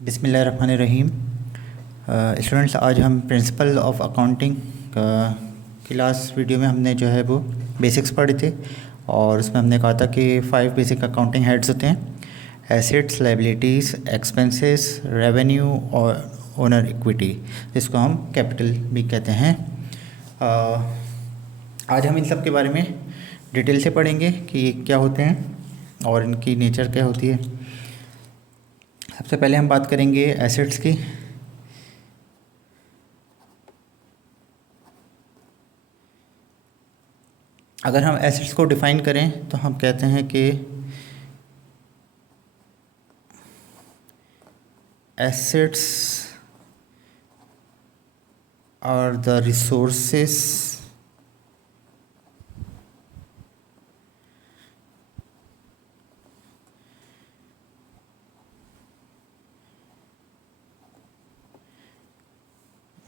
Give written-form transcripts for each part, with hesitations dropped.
बिस्मिल्लाहिर्रहमानिर्रहीम। स्टूडेंट्स, आज हम प्रिंसिपल ऑफ अकाउंटिंग की लास्ट वीडियो में हमने जो है वो बेसिक्स पढ़े थे और उसमें हमने कहा था कि 5 बेसिक अकाउंटिंग हेड्स होते हैं: एसेट्स, लायबिलिटीज़, एक्सपेंसेस, रेवेन्यू और ओनर इक्विटी, जिसको हम कैपिटल भी कहते हैं। आज हम इन सब के बारे में डिटेल से पढ़ेंगे कि ये क्या होते हैं और इनकी नेचर क्या होती है। सबसे पहले हम बात करेंगे एसेट्स की। अगर हम एसेट्स को डिफ़ाइन करें तो हम कहते हैं कि assets are the resources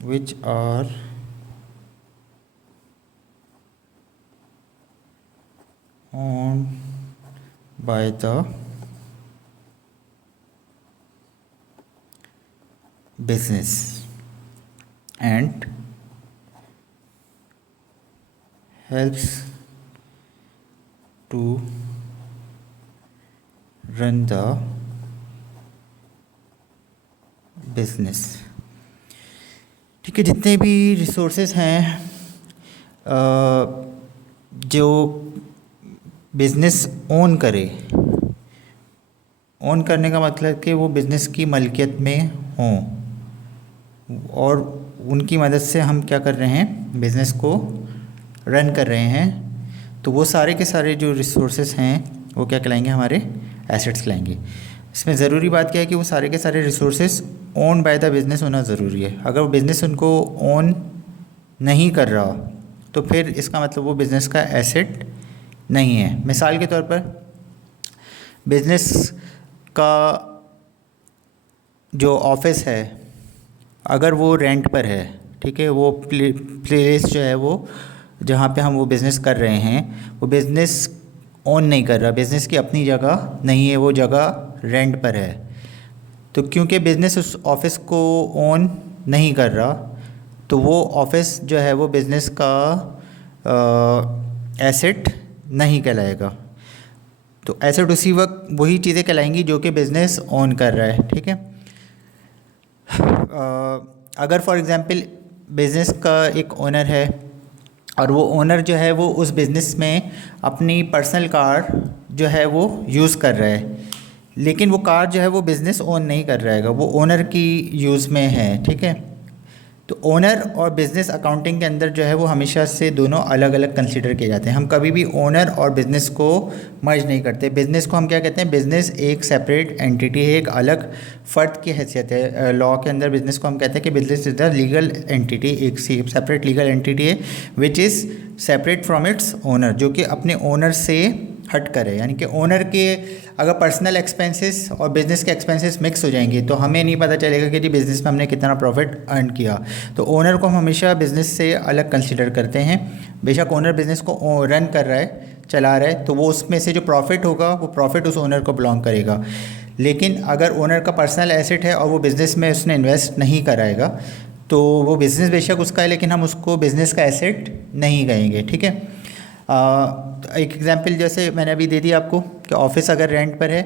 which are owned by the business and helps to run the business। ठीक है, जितने भी रिसोर्सेज हैं जो बिज़नेस ओन करे, ओन करने का मतलब कि वो बिज़नेस की मलकियत में हों और उनकी मदद से हम क्या कर रहे हैं, बिज़नेस को रन कर रहे हैं, तो वो सारे के सारे जो रिसोर्सेज हैं वो क्या कहलाएंगे, हमारे एसेट्स कहलाएंगे। इसमें ज़रूरी बात क्या है कि वो सारे के सारे resources own by the business होना ज़रूरी है। अगर वो बिज़नेस उनको ओन नहीं कर रहा तो फिर इसका मतलब वो बिज़नेस का एसेट नहीं है। मिसाल के तौर पर बिज़नेस का जो ऑफिस है, अगर वो रेंट पर है, ठीक है, वो प्लेस जो है वो जहाँ पे हम वो बिज़नेस कर रहे हैं वो बिज़नेस ओन नहीं कर रहा, बिज़नेस की अपनी जगह नहीं है, वो जगह रेंट पर है। तो क्योंकि बिज़नेस उस ऑफ़िस को ओन नहीं कर रहा तो वो ऑफ़िस जो है वो बिज़नेस का एसेट नहीं कहलाएगा। तो एसेट उसी वक्त वही चीज़ें कहलाएंगी जो कि बिज़नेस ओन कर रहा है। ठीक है, अगर फॉर एग्ज़ाम्पल बिज़नेस का एक ओनर है और वो ओनर जो है वो उस बिज़नेस में अपनी पर्सनल कार जो है वो यूज़ कर रहा है, लेकिन वो कार जो है वो बिज़नेस ओन नहीं कर रहा है, वो ओनर की यूज़ में है। ठीक है, तो ओनर और बिज़नेस अकाउंटिंग के अंदर जो है वो हमेशा से दोनों अलग अलग कंसीडर किए जाते हैं। हम कभी भी ओनर और बिज़नेस को मर्ज नहीं करते। बिज़नेस को हम क्या कहते हैं, बिज़नेस एक सेपरेट एंटिटी है, एक अलग फ़र्द की हैसियत है। लॉ के अंदर बिज़नेस को हम कहते हैं कि business is the legal entity, एक सेपरेट लीगल एंटिटी है which is separate from its owner, जो कि अपने ओनर से हट कर है। यानी कि ओनर के अगर पर्सनल एक्सपेंसेस और बिज़नेस के एक्सपेंसेस मिक्स हो जाएंगे तो हमें नहीं पता चलेगा कि जी बिज़नेस में हमने कितना प्रॉफिट अर्न किया। तो ओनर को हम हमेशा बिज़नेस से अलग कंसीडर करते हैं। बेशक ओनर बिज़नेस को रन कर रहा है, चला रहा है, तो वो उसमें से जो प्रॉफिट होगा वो प्रॉफिट उस ओनर को बिलोंग करेगा। लेकिन अगर ओनर का पर्सनल एसेट है और वो बिज़नेस में उसने इन्वेस्ट नहीं कराएगा तो वो बिज़नेस बेशक उसका है लेकिन हम उसको बिज़नेस का एसेट नहीं कहेंगे। ठीक है, एक एग्जांपल जैसे मैंने अभी दे दिया आपको कि ऑफिस अगर रेंट पर है,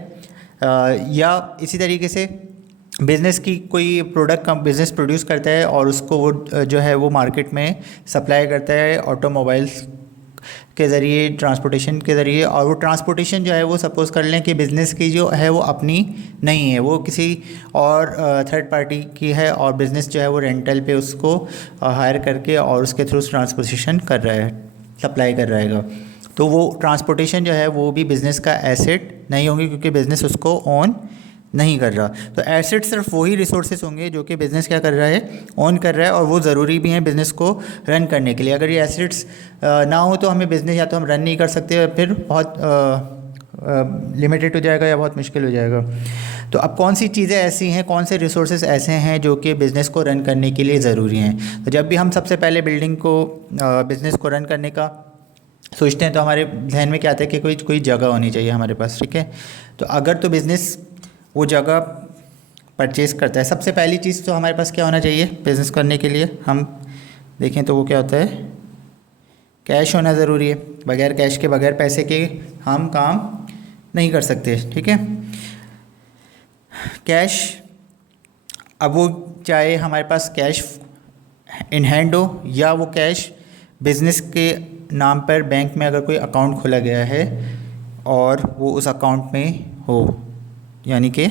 या इसी तरीके से बिज़नेस की कोई प्रोडक्ट का बिज़नेस प्रोड्यूस करता है और उसको वो जो है वो मार्केट में सप्लाई करता है ऑटोमोबाइल्स के ज़रिए, ट्रांसपोर्टेशन के ज़रिए, और वो ट्रांसपोर्टेशन जो है वो सपोज़ कर लें कि बिज़नेस की जो है वो अपनी नहीं है, वो किसी और थर्ड पार्टी की है और बिज़नेस जो है वो रेंटल पे उसको हायर करके और उसके थ्रू ट्रांसपोर्टेशन कर रहा है, सप्लाई कर रहेगा। तो वो ट्रांसपोर्टेशन जो है वो भी बिज़नेस का एसेट नहीं होंगे क्योंकि बिज़नेस उसको ओन नहीं कर रहा। तो एसेट सिर्फ वही रिसोर्सेज होंगे जो कि बिज़नेस क्या कर रहा है, ओन कर रहा है, और वो ज़रूरी भी हैं बिज़नेस को रन करने के लिए। अगर ये एसेट्स ना हो तो हमें बिज़नेस या तो हम रन नहीं कर सकते, फिर बहुत लिमिटेड हो जाएगा या बहुत मुश्किल हो जाएगा। तो अब कौन सी चीज़ें ऐसी हैं, कौन से रिसोर्सेज ऐसे हैं जो कि बिज़नेस को रन करने के लिए ज़रूरी हैं। तो जब भी हम सबसे पहले बिल्डिंग को बिज़नेस को रन करने का सोचते हैं तो हमारे जहन में क्या आता है कि कोई जगह होनी चाहिए हमारे पास। ठीक है, तो अगर तो बिज़नेस वो जगह परचेज़ करता है, सबसे पहली चीज़ तो हमारे पास क्या होना चाहिए बिज़नेस करने के लिए, हम देखें तो वो क्या होता है, कैश होना ज़रूरी है। बगैर कैश के, बगैर पैसे के हम काम नहीं कर सकते, ठीक है। कैश, अब वो चाहे हमारे पास कैश इन हैंड हो या वो कैश बिज़नेस के नाम पर बैंक में अगर कोई अकाउंट खोला गया है और वो उस अकाउंट में हो, यानी कि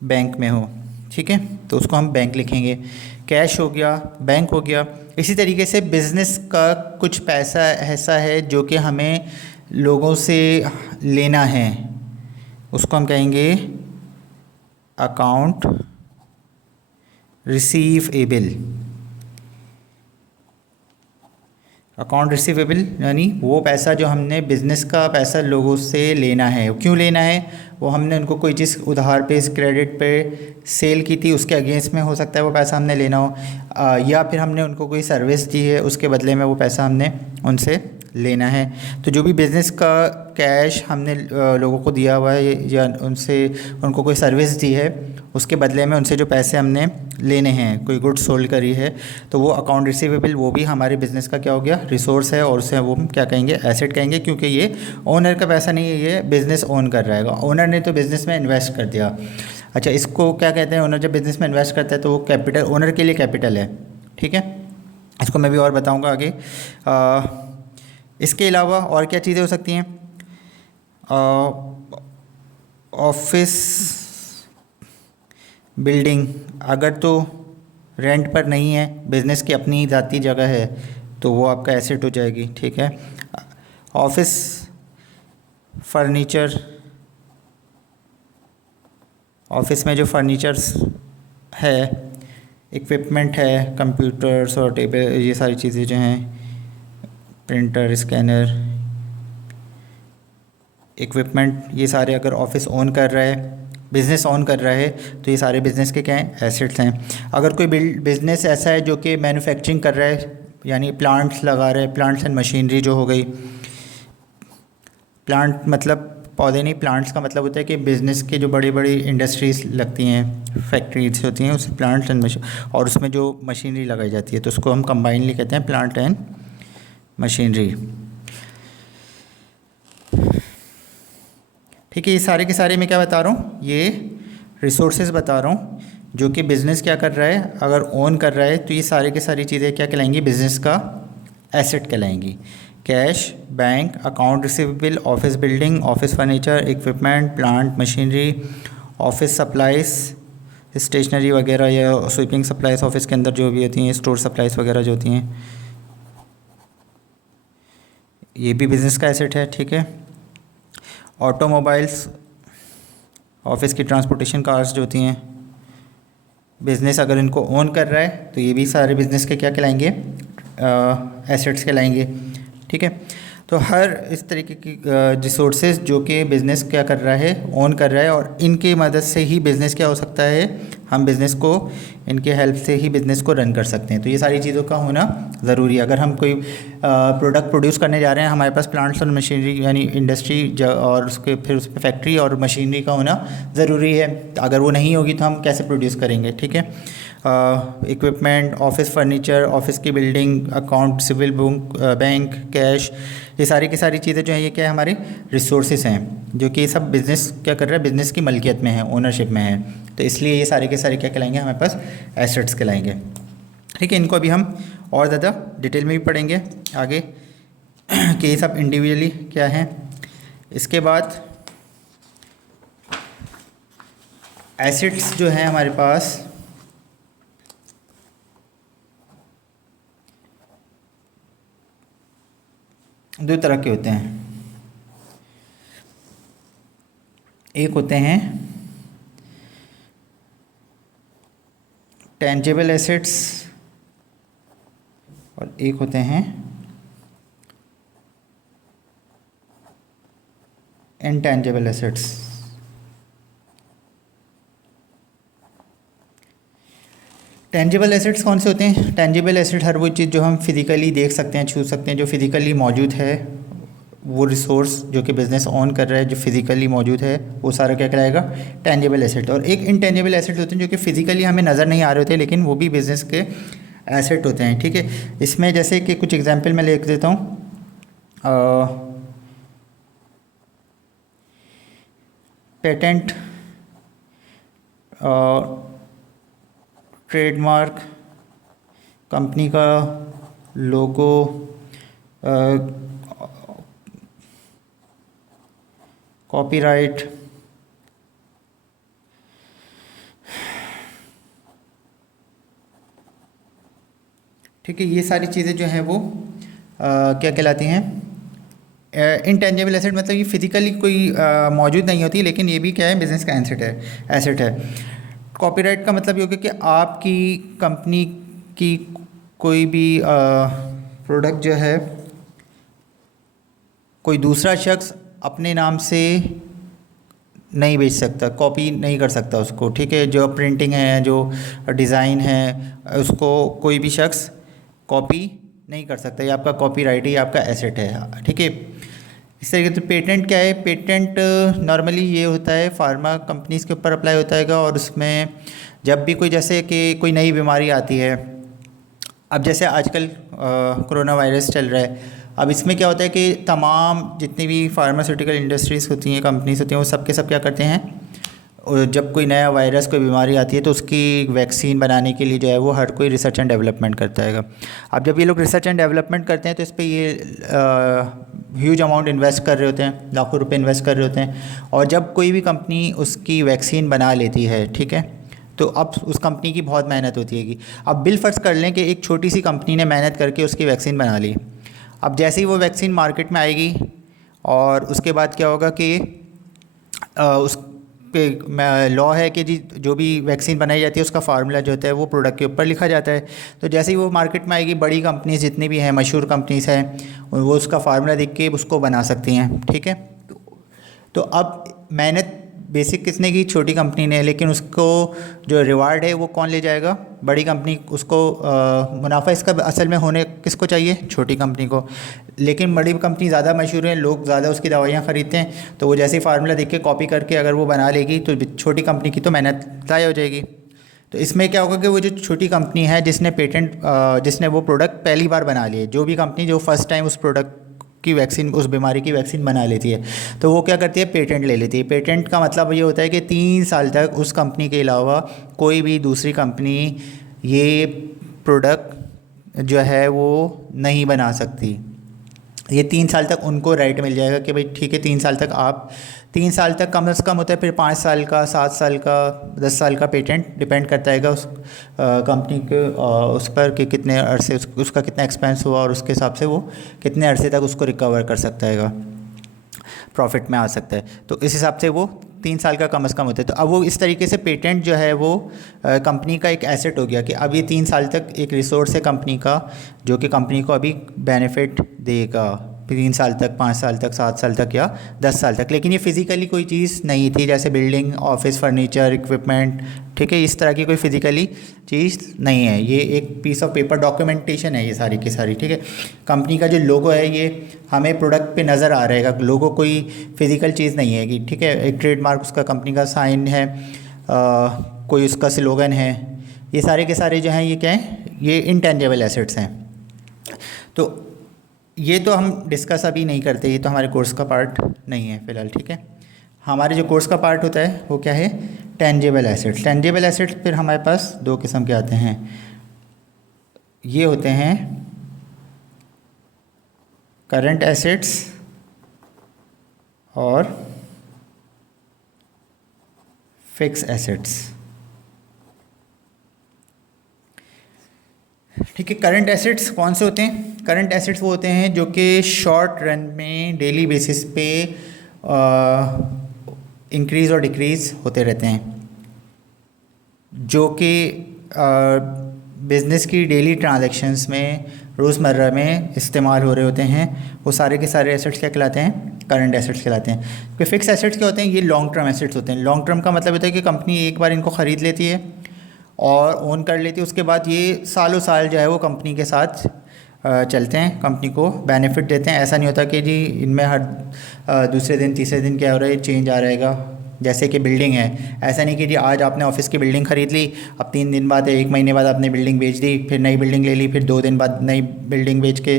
बैंक में हो, ठीक है, तो उसको हम बैंक लिखेंगे। कैश हो गया, बैंक हो गया। इसी तरीके से बिज़नेस का कुछ पैसा ऐसा है जो कि हमें लोगों से लेना है, उसको हम कहेंगे अकाउंट रिसीवेबल। अकाउंट रिसीवेबल यानी वो पैसा जो हमने बिज़नेस का पैसा लोगों से लेना है। क्यों लेना है, वो हमने उनको कोई चीज़ उधार पे, क्रेडिट पे सेल की थी, उसके अगेंस्ट में हो सकता है वो पैसा हमने लेना हो, या फिर हमने उनको कोई सर्विस दी है, उसके बदले में वो पैसा हमने उनसे लेना है। तो जो भी बिज़नेस का कैश हमने लोगों को दिया हुआ है या उनसे उनको कोई सर्विस दी है, उसके बदले में उनसे जो पैसे हमने लेने हैं, कोई गुड्स सोल्ड करी है, तो वो अकाउंट रिसीवेबल वो भी हमारे बिज़नेस का क्या हो गया, रिसोर्स है, और उसे वो हम क्या कहेंगे, एसेट कहेंगे, क्योंकि ये ओनर का पैसा नहीं है, ये बिज़नेस ओन कर रहा है। ओनर ने तो बिज़नेस में इन्वेस्ट कर दिया। अच्छा, इसको क्या कहते हैं, ओनर जब बिज़नेस में इन्वेस्ट करता है तो वो कैपिटल, ओनर के लिए कैपिटल है, ठीक है। इसको मैं भी और बताऊँगा आगे। इसके अलावा और क्या चीज़ें हो सकती हैं, ऑफिस बिल्डिंग, अगर तो रेंट पर नहीं है, बिज़नेस की अपनी ज़ाती जगह है, तो वो आपका एसेट हो जाएगी, ठीक है। ऑफिस फर्नीचर, ऑफिस में जो फर्नीचर्स है, इक्विपमेंट है, कंप्यूटर्स और टेबल, ये सारी चीज़ें जो हैं, प्रिंटर, स्कैनर, इक्विपमेंट, ये सारे अगर ऑफिस ओन कर रहा है, बिज़नेस ऑन कर रहा है, तो ये सारे बिज़नेस के क्या हैं, एसेट्स हैं। अगर कोई बिज़नेस ऐसा है जो कि मैन्युफैक्चरिंग कर रहा है, यानी प्लांट्स लगा रहा है, प्लांट्स एंड मशीनरी जो हो गई, प्लांट मतलब पौधे नहीं, प्लांट्स का मतलब होता है कि बिज़नेस के जो बड़ी बड़ी इंडस्ट्रीज़ लगती हैं, फैक्ट्रीज होती हैं, उसे प्लांट्स एंड और उसमें जो मशीनरी लगाई जाती है, तो उसको हम कंबाइनली कहते हैं प्लांट एंड मशीनरी, ठीक है। ये सारे के सारे मैं क्या बता रहा हूँ, ये रिसोर्सेज बता रहा हूँ जो कि बिज़नेस क्या कर रहा है, अगर ओन कर रहा है तो ये सारे के सारी चीज़ें क्या कहलाएंगी, बिज़नेस का एसेट कहलाएंगी। Cash, bank, account receivable, office building, office furniture, equipment, plant, machinery, office supplies, stationery वगैरह या स्वीपिंग सप्लाइज ऑफिस के अंदर जो भी होती हैं, स्टोर सप्लाइज वगैरह जो होती हैं, ये भी बिज़नेस का एसेट है, ठीक है। ऑटोमोबाइल्स, ऑफिस की ट्रांसपोर्टेशन कार्स जो होती हैं, बिज़नेस अगर इनको ओन कर रहा है तो ये भी सारे बिज़नेस के क्या कहलाएंगे, एसेट्स कहलाएंगे, ठीक है। तो हर इस तरीके की रिसोर्सेज जो कि बिज़नेस क्या कर रहा है, ओन कर रहा है, और इनकी मदद से ही बिज़नेस क्या हो सकता है, हम बिज़नेस को, इनके हेल्प से ही बिज़नेस को रन कर सकते हैं। तो ये सारी चीज़ों का होना ज़रूरी है। अगर हम कोई प्रोडक्ट प्रोड्यूस करने जा रहे हैं, हमारे पास प्लांट्स और मशीनरी यानी इंडस्ट्री और उसके फिर उसमें फैक्ट्री और मशीनरी का होना ज़रूरी है। अगर वो नहीं होगी तो हम कैसे प्रोड्यूस करेंगे, ठीक है। इक्विपमेंट, ऑफिस फर्नीचर, ऑफिस की building, account civil book, bank, cash, ये सारी की सारी चीज़ें जो हैं ये क्या है, हमारे रिसोर्सेज हैं, जो कि ये सब बिज़नेस क्या कर रहा है, बिज़नेस की मलकियत में है, ओनरशिप में है, तो इसलिए ये सारे के सारे क्या कहलाएंगे, हमारे पास एसेट्स कहलाएंगे, ठीक है। इनको अभी हम और ज़्यादा डिटेल में भी पढ़ेंगे आगे कि ये सब इंडिविजुअली क्या हैं। इसके बाद एसेट्स जो हैं हमारे पास दो तरह के होते हैं। एक होते हैं टेंजिबल एसेट्स और एक होते हैं इनटेंजिबल एसेट्स। टेंजिबल एसेट्स कौन से होते हैं? टेंजिबल एसेट हर वो चीज़ जो हम फिज़िकली देख सकते हैं, छू सकते हैं, जो फिज़िकली मौजूद है, वो रिसोर्स जो कि बिज़नेस ऑन कर रहा है, जो फिज़िकली मौजूद है, वो सारा क्या कहलाएगा? Tangible asset. और एक इनटेंजिबल एसेट होते हैं जो कि फ़िज़िकली हमें नज़र नहीं आ रहे होते, लेकिन वो भी बिज़नेस के एसेट होते हैं, ठीक है। इसमें जैसे कि कुछ एग्जांपल मैं लिख देता हूँ। पेटेंट, ट्रेडमार्क, कंपनी का लोगो, कॉपीराइट, ठीक है। ये सारी चीज़ें जो हैं वो क्या कहलाती हैं? Intangible asset. मतलब ये फिज़िकली कोई मौजूद नहीं होती, लेकिन ये भी क्या है? बिज़नेस का एसेट है। कॉपीराइट का मतलब ये हो गया कि आपकी कंपनी की कोई भी प्रोडक्ट जो है कोई दूसरा शख्स अपने नाम से नहीं बेच सकता, कॉपी नहीं कर सकता उसको, ठीक है। जो प्रिंटिंग है, जो डिज़ाइन है, उसको कोई भी शख्स कॉपी नहीं कर सकता। ये आपका कॉपीराइट, ये आपका एसेट है, ठीक है। इस तरीके से पेटेंट क्या है? पेटेंट नॉर्मली ये होता है फार्मा कंपनीज़ के ऊपर अप्लाई होता है, और उसमें जब भी कोई, जैसे कि कोई नई बीमारी आती है, अब जैसे आजकल कोरोना वायरस चल रहा है, अब इसमें क्या होता है कि तमाम जितनी भी फार्मास्यूटिकल इंडस्ट्रीज़ होती हैं, कंपनीज होती हैं, वो सब के सब क्या करते हैं, और जब कोई नया वायरस, कोई बीमारी आती है, तो उसकी वैक्सीन बनाने के लिए जो है वो हर कोई रिसर्च एंड डेवलपमेंट करता है। अब जब ये लोग रिसर्च एंड डेवलपमेंट करते हैं तो इस पर ये ह्यूज अमाउंट इन्वेस्ट कर रहे होते हैं, लाखों रुपए इन्वेस्ट कर रहे होते हैं। और जब कोई भी कंपनी उसकी वैक्सीन बना लेती है, ठीक है, तो अब उस कंपनी की बहुत मेहनत होती है कि अब बिल फ़र्ज़ कर लें कि एक छोटी सी कंपनी ने मेहनत करके उसकी वैक्सीन बना ली। अब जैसे ही वो वैक्सीन मार्केट में आएगी, और उसके बाद क्या होगा कि उस पे लॉ है कि जी जो भी वैक्सीन बनाई जाती है उसका फार्मूला जो होता है वो प्रोडक्ट के ऊपर लिखा जाता है। तो जैसे ही वो मार्केट में आएगी, बड़ी कंपनीज जितनी भी हैं, मशहूर कंपनीज हैं, वो उसका फार्मूला देख के उसको बना सकती हैं, ठीक है। तो अब मेहनत बेसिक किसने की? छोटी कंपनी ने, लेकिन उसको जो रिवार्ड है वो कौन ले जाएगा? बड़ी कंपनी। उसको मुनाफा इसका असल में होने किसको चाहिए? छोटी कंपनी को। लेकिन बड़ी कंपनी ज़्यादा मशहूर है, लोग ज़्यादा उसकी दवाइयाँ ख़रीदते हैं, तो वो जैसे ही फार्मूला देख के कॉपी करके अगर वो बना लेगी तो छोटी कंपनी की तो मेहनत ज़ाया हो जाएगी। तो इसमें क्या होगा कि वो जो छोटी कंपनी है जिसने जिसने वो प्रोडक्ट पहली बार बना लिए, जो भी कंपनी जो फर्स्ट टाइम उस प्रोडक्ट की वैक्सीन, उस बीमारी की वैक्सीन बना लेती है, तो वो क्या करती है? पेटेंट ले लेती है। पेटेंट का मतलब ये होता है कि 3 साल तक उस कंपनी के अलावा कोई भी दूसरी कंपनी ये प्रोडक्ट जो है वो नहीं बना सकती। ये 3 साल तक उनको राइट मिल जाएगा कि भाई ठीक है, 3 साल तक आप, 3 साल तक कम से कम होता है, फिर 5 साल का, 7 साल का, 10 साल का पेटेंट डिपेंड करता है उस कंपनी के उस पर कि कितने अरसे उसका कितना एक्सपेंस हुआ, और उसके हिसाब से वो कितने अरसे तक उसको रिकवर कर सकता है, प्रॉफिट में आ सकता है। तो इस हिसाब से वो 3 साल का कम से कम होता है। तो अब वो इस तरीके से पेटेंट जो है वो कंपनी का एक एसेट हो गया कि अब ये 3 साल तक एक रिसोर्स है कंपनी का, जो कि कंपनी को अभी बेनिफिट देगा 3 साल तक, 5 साल तक, 7 साल तक या 10 साल तक। लेकिन ये फिज़िकली कोई चीज़ नहीं थी, जैसे बिल्डिंग, ऑफिस फर्नीचर, इक्विपमेंट, ठीक है, इस तरह की कोई फिज़िकली चीज़ नहीं है। ये एक पीस ऑफ पेपर डॉक्यूमेंटेशन है ये सारी की सारी, ठीक है। कंपनी का जो लोगो है ये हमें प्रोडक्ट पे नज़र आ रहेगा, लोगो कोई फिज़िकल चीज़ नहीं है कि, ठीक है। एक ट्रेडमार्क उसका कंपनी का साइन है, कोई उसका स्लोगन है, ये सारे के सारे जो हैं ये क्या हैं? ये इनटेंजिबल एसेट्स हैं। तो ये तो हम डिस्कस अभी नहीं करते, ये तो हमारे कोर्स का पार्ट नहीं है फ़िलहाल, ठीक है। हमारे जो कोर्स का पार्ट होता है वो क्या है? Tangible assets. टेंजिबल एसेट्स फिर हमारे पास 2 किस्म के आते हैं। ये होते हैं करंट एसेट्स और फिक्स एसेट्स, ठीक है। करंट एसेट्स कौन से होते हैं? करंट एसेट्स वो होते हैं जो कि शॉर्ट रन में डेली बेसिस पे इंक्रीज़ और डिक्रीज़ होते रहते हैं, जो कि बिज़नेस की डेली ट्रांजैक्शंस में, रोज़मर्रा में इस्तेमाल हो रहे होते हैं। वो सारे के सारे एसेट्स क्या कहलाते हैं? करंट एसेट्स कहलाते हैं। क्योंकि फिक्स एसेट्स क्या होते हैं? ये लॉन्ग टर्म एसेट्स होते हैं। लॉन्ग टर्म का मतलब होता है कि कंपनी एक बार इनको ख़रीद लेती है और ओन कर लेती है, उसके बाद ये सालों साल जो है वो कंपनी के साथ चलते हैं, कंपनी को बेनिफिट देते हैं। ऐसा नहीं होता कि जी इनमें हर दूसरे दिन तीसरे दिन क्या हो रहा है, चेंज आ रहेगा। जैसे कि बिल्डिंग है, ऐसा नहीं कि जी आज आपने ऑफिस की बिल्डिंग ख़रीद ली, अब 3 दिन बाद 1 महीने बाद आपने बिल्डिंग बेच दी, फिर नई बिल्डिंग ले ली, फिर 2 दिन बाद नई बिल्डिंग बेच के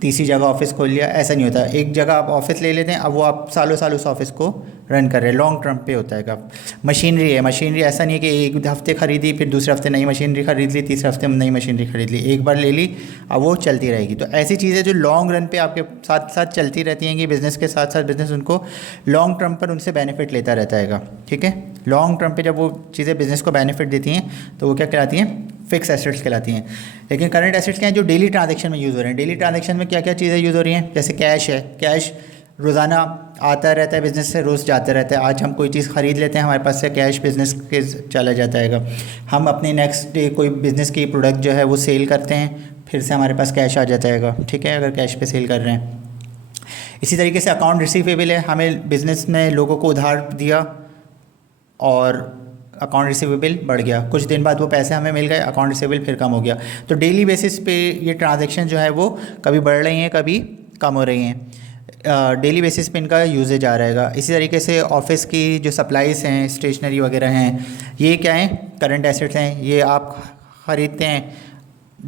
तीसरी जगह ऑफिस खोल लिया। ऐसा नहीं होता, एक जगह आप ऑफिस ले लेते हैं, अब वो आप सालों साल उस ऑफिस को रन कर रहे हैं, लॉन्ग टर्म पे होता है। अब मशीनरी है, मशीनरी ऐसा नहीं है कि एक हफ्ते खरीदी, फिर दूसरे हफ्ते नई मशीनरी खरीद ली, तीसरे हफ्ते नई मशीनरी खरीद ली, एक बार ले ली, अब वो चलती रहेगी। तो ऐसी चीज़ें जो लॉन्ग रन पे आपके साथ साथ चलती रहती हैं कि बिज़नेस के साथ साथ बिज़नेस उनको लॉन्ग टर्म पर उनसे बेनिफिट लेता रहता है। ठीक है, लॉन्ग टर्म पे जब वो चीज़ें बिज़नेस को बेनिफिट देती हैं तो वो क्या कहलाती हैं, फिक्स एसेट्स कहलाती हैं। लेकिन करंट एसेट्स क्या हैं, जो डेली ट्रांजैक्शन में यूज़ हो रहे हैं। डेली ट्रांजैक्शन में क्या क्या चीज़ें यूज़ हो रही हैं, जैसे कैश है, कैश रोज़ाना आता रहता है बिज़नेस से, रोज़ जाता रहता है। आज हम कोई चीज़ ख़रीद लेते हैं, हमारे पास से कैश बिज़नेस के चला जाता है। हम अपने नेक्स्ट डे कोई बिज़नेस की प्रोडक्ट जो है वो सेल करते हैं, फिर से हमारे पास कैश आ जाता है। ठीक है, अगर कैश पे सेल कर रहे हैं। इसी तरीके से अकाउंट रिसीवेबल है, हमें बिज़नेस में लोगों को उधार दिया और अकाउंट रिसीवेबल बढ़ गया, कुछ दिन बाद वो पैसे हमें मिल गए, अकाउंट रिसीवेबल फिर कम हो गया। तो डेली बेसिस पे ये ट्रांजैक्शन जो है वो कभी बढ़ रही हैं, कभी कम हो रही हैं। डेली बेसिस पे इनका यूजेज आ रहेगा। इसी तरीके से ऑफिस की जो सप्लाईज़ हैं, स्टेशनरी वगैरह हैं, ये क्या हैं, करंट एसेट्स हैं। ये आप ख़रीदते हैं,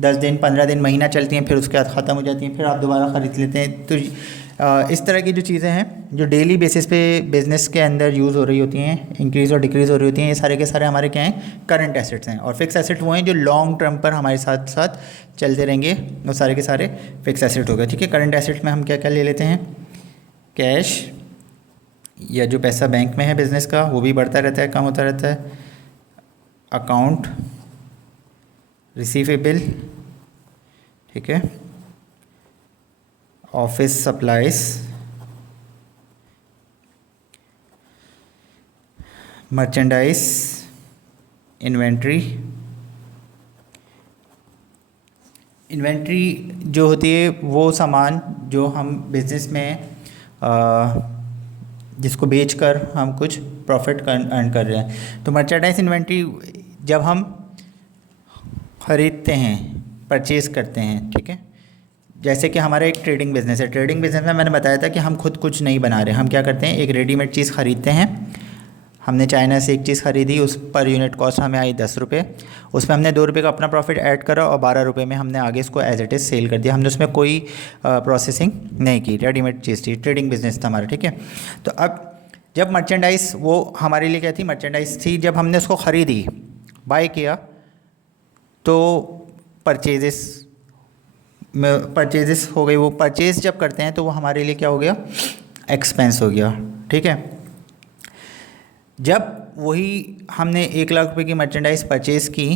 10 दिन 15 दिन महीना चलती हैं, फिर उसके बाद ख़त्म हो जाती हैं, फिर आप दोबारा ख़रीद लेते हैं। तो इस तरह की जो चीज़ें हैं जो डेली बेसिस पे बिज़नेस के अंदर यूज़ हो रही होती हैं, इंक्रीज़ और डिक्रीज़ हो रही होती हैं, ये सारे के सारे हमारे क्या हैं, करंट एसेट्स हैं। और फिक्स एसेट वो हैं जो लॉन्ग टर्म पर हमारे साथ साथ चलते रहेंगे, वो सारे के सारे फिक्स एसेट हो गए। ठीक है, करंट एसेट में हम क्या क्या ले लेते हैं, कैश या जो पैसा बैंक में है बिज़नेस का वो भी बढ़ता रहता है, कम होता रहता है। अकाउंट रिसीवेबल, ठीक है, office supplies, merchandise, inventory. Inventory जो होती है वो सामान जो हम बिज़नेस में जिसको बेचकर हम कुछ प्रॉफिट अर्न कर रहे हैं। तो मर्चेंडाइज इन्वेंट्री जब हम ख़रीदते हैं, परचेज़ करते हैं, ठीक है। जैसे कि हमारा एक ट्रेडिंग बिज़नेस है, ट्रेडिंग बिज़नेस में मैंने बताया था कि हम खुद कुछ नहीं बना रहे, हम क्या करते हैं, एक रेडीमेड चीज़ ख़रीदते हैं। हमने चाइना से एक चीज़ ख़रीदी, उस पर यूनिट कॉस्ट हमें आई 10 रुपये, उसमें हमने 2 रुपये का अपना प्रॉफिट ऐड करा और 12 रुपये में हमने आगे इसको एज इट इज़ सेल कर दिया। हमने उसमें कोई प्रोसेसिंग नहीं की, रेडीमेड चीज़ थी, ट्रेडिंग बिज़नेस था हमारा। ठीक है, तो अब जब मर्चेंडाइज़ वो हमारे लिए क्या थी, मर्चेंडाइज़ थी। जब हमने उसको ख़रीदी, बाय किया, तो परचेजेस हो गई। वो परचेज़ जब करते हैं तो वो हमारे लिए क्या हो गया, एक्सपेंस हो गया। ठीक है, जब वही हमने 1 लाख रुपए की मर्चेंडाइज़ परचेज़ की,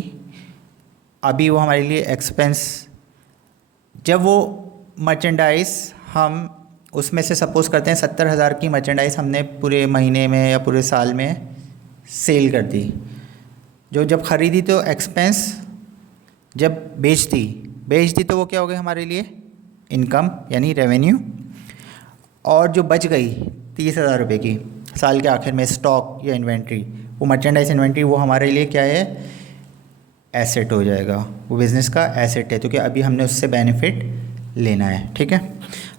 अभी वो हमारे लिए एक्सपेंस। जब वो मर्चेंडाइज़ हम उसमें से सपोज़ करते हैं 70,000 की मर्चेंडाइज़ हमने पूरे महीने में या पूरे साल में सेल कर दी, जो जब ख़रीदी तो एक्सपेंस, जब बेच दी तो वो क्या हो गई हमारे लिए, इनकम यानी रेवेन्यू। और जो बच गई 30,000 रुपये की साल के आखिर में स्टॉक या इन्वेंट्री, वो मर्चेंडाइज इन्वेंट्री, वो हमारे लिए क्या है, एसेट हो जाएगा, वो बिज़नेस का एसेट है, क्योंकि अभी हमने उससे बेनिफिट लेना है। ठीक है,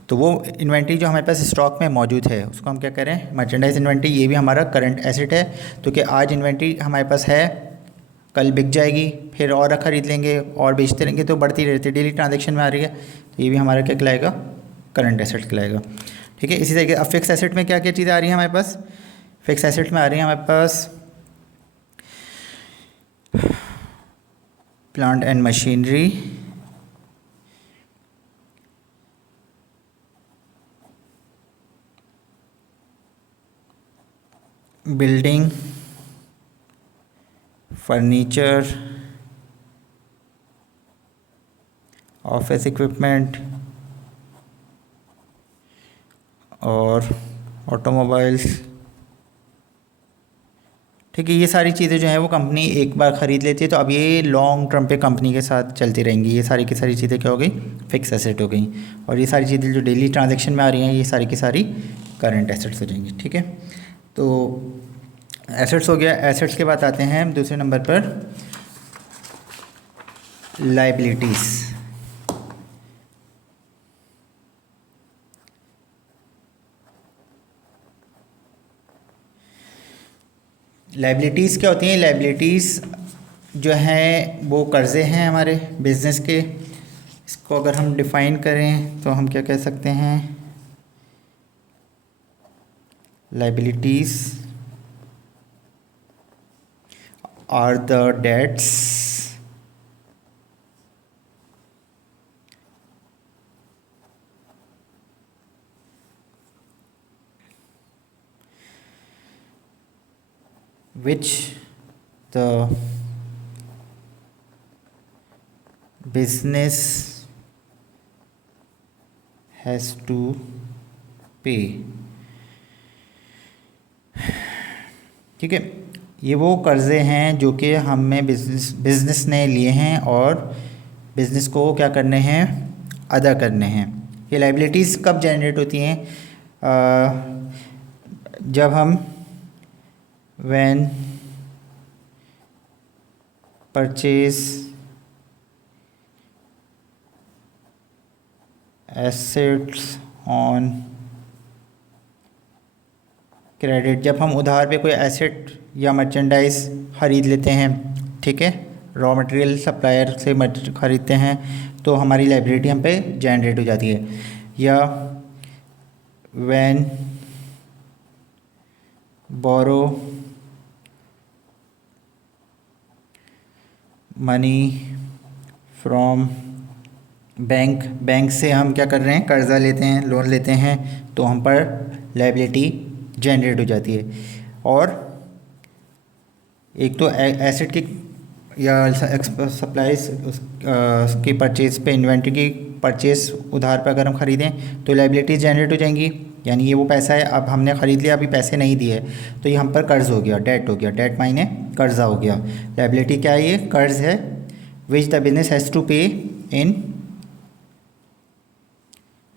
तो वो इन्वेंट्री जो हमारे पास स्टॉक में मौजूद है उसको हम क्या करें, मर्चेंडाइज इन्वेंट्री, ये भी हमारा करंट एसेट है। तो कि आज इन्वेंट्री हमारे पास है, कल बिक जाएगी, फिर और ख़रीद लेंगे और बेचते रहेंगे, तो बढ़ती रहती है, डेली ट्रांजैक्शन में आ रही है, तो ये भी हमारा क्या कहलाएगा, करंट एसेट कहलाएगा। ठीक है, इसी तरीके अब फिक्स एसेट में क्या क्या चीज़ें आ रही हैं हमारे पास, फिक्स एसेट में आ रही हैं हमारे पास plant and machinery, building, furniture, office equipment और ऑटोमोबाइल्स। ठीक है, ये सारी चीज़ें जो हैं वो कंपनी एक बार ख़रीद लेती है, तो अब ये लॉन्ग टर्म पे कंपनी के साथ चलती रहेंगी। ये सारी की सारी चीज़ें क्या हो गई, फिक्स एसेट हो गई। और ये सारी चीज़ें जो डेली ट्रांजैक्शन में आ रही हैं, ये सारी की सारी करंट एसेट्स हो जाएंगी। ठीक है, तो एसेट्स हो गया। एसेट्स के बाद आते हैं हम दूसरे नंबर पर लायबिलिटीज़। लाइबिलिटीज़ क्या होती हैं? लाइबिलिटीज़ जो हैं वो कर्ज़े हैं हमारे बिज़नेस के। इसको अगर हम डिफ़ाइन करें तो हम क्या कह सकते हैं? Liabilities are the debts which the business has to pay। ठीक है, ये वो कर्ज़े हैं जो कि हमें बिज़नेस ने लिए हैं और बिज़नेस को क्या करने हैं? अदा करने हैं। ये लाइबिलिटीज़ कब जनरेट होती हैं? जब हम when purchase assets on credit, जब हम उधार पे कोई एसेट या मर्चेंडाइज ख़रीद लेते हैं, ठीक है, रॉ मटेरियल सप्लायर से ख़रीदते हैं, तो हमारी लाइबिलिटी हम पे जनरेट हो जाती है। या when borrow money from bank से हम क्या कर रहे हैं? कर्ज़ा लेते हैं, लोन लेते हैं, तो हम पर लाइबिलिटी जनरेट हो जाती है। और एक तो एसेट की या सप्लाईज की परचेज़ पे, इन्वेंट्री की परचेज़ उधार पर अगर हम ख़रीदें तो लाइबिलिटीज़ जनरेट हो जाएंगी। यानी ये वो पैसा है, अब हमने ख़रीद लिया, अभी पैसे नहीं दिए, तो ये हम पर कर्ज़ हो गया, डेट हो गया। डेट मायने कर्ज़ा हो गया। लाइबिलिटी क्या है? ये कर्ज़ है which the business has to pay in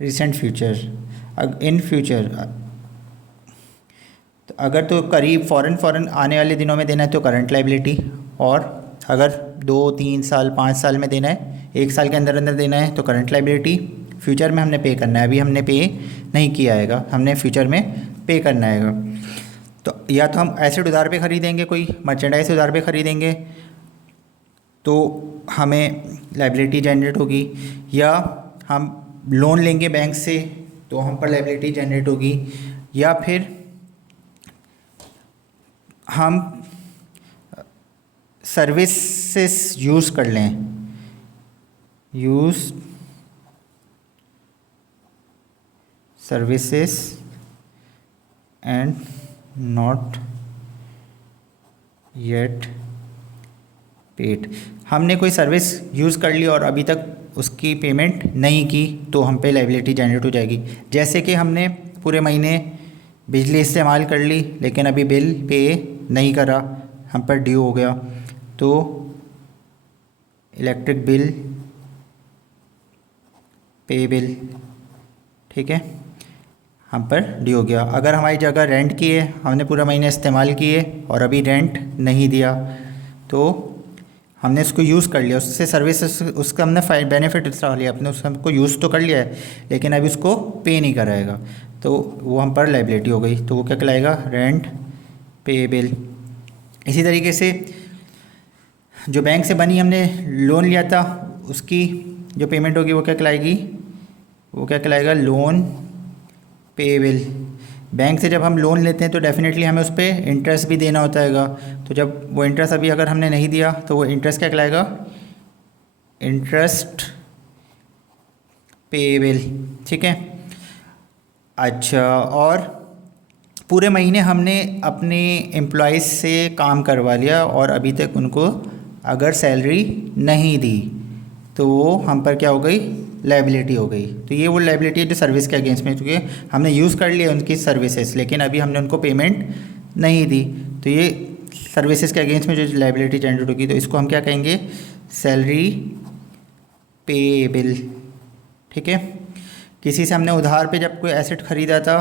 recent future. In future तो अगर तो करीब फ़ौरन आने वाले दिनों में देना है तो करंट लाइबिलिटी, और अगर 2-3 साल 5 साल में देना है, 1 साल के अंदर अंदर देना है तो करंट लाइबिलिटी। फ्यूचर में हमने पे करना है, अभी हमने पे नहीं किया आएगा, हमने फ्यूचर में पे करना आएगा। तो या तो हम एसेट उधार पे ख़रीदेंगे, कोई मर्चेंडाइज उधार पे ख़रीदेंगे तो हमें लाइबिलिटी जनरेट होगी, या हम लोन लेंगे बैंक से तो हम पर लाइबिलिटी जनरेट होगी, या फिर हम सर्विसेज यूज़ कर लें, use services and not yet paid. हमने कोई सर्विस यूज़ कर ली और अभी तक उसकी पेमेंट नहीं की तो हम पे लाइबिलिटी जनरेट हो जाएगी। जैसे कि हमने पूरे महीने बिजली इस्तेमाल कर ली लेकिन अभी बिल पे नहीं करा, हम पर ड्यू हो गया, तो इलेक्ट्रिक बिल, पे बिल, ठीक है, हम पर ड्यू हो गया। अगर हमारी जगह रेंट की है, हमने पूरा महीना इस्तेमाल किए और अभी रेंट नहीं दिया, तो हमने इसको यूज़ कर लिया, उससे सर्विस उसका हमने बेनिफिट उठा लिया, अपने उसको यूज़ तो कर लिया है लेकिन अभी उसको पे नहीं कराएगा, तो वो हम पर लाइबिलिटी हो गई। तो वो क्या कहलाएगा? रेंट पे बिल। इसी तरीके से जो बैंक से बनी हमने लोन लिया था उसकी जो पेमेंट होगी वो क्या कहलाएगी? वो क्या कहलाएगा? लोन पे बिल। बैंक से जब हम लोन लेते हैं तो डेफिनेटली हमें उस पर इंटरेस्ट भी देना होता है, तो जब वो इंटरेस्ट अभी अगर हमने नहीं दिया तो वो इंटरेस्ट क्या कहलाएगा? इंटरेस्ट पेएबल, ठीक है। अच्छा, और पूरे महीने हमने अपने एम्प्लॉयज़ से काम करवा लिया और अभी तक उनको अगर सैलरी नहीं दी तो वो हम पर क्या हो गई? लाइबिलिटी हो गई। तो ये वो लाइबिलिटी है जो सर्विस के अगेंस्ट में, क्योंकि हमने यूज़ कर लिया उनकी सर्विसेज लेकिन अभी हमने उनको पेमेंट नहीं दी, तो ये सर्विसेज के अगेंस्ट में जो लाइबिलिटी जनरेट होगी, तो इसको हम क्या कहेंगे? सैलरी पेएबल, ठीक है। किसी से हमने उधार पे जब कोई एसेट ख़रीदा था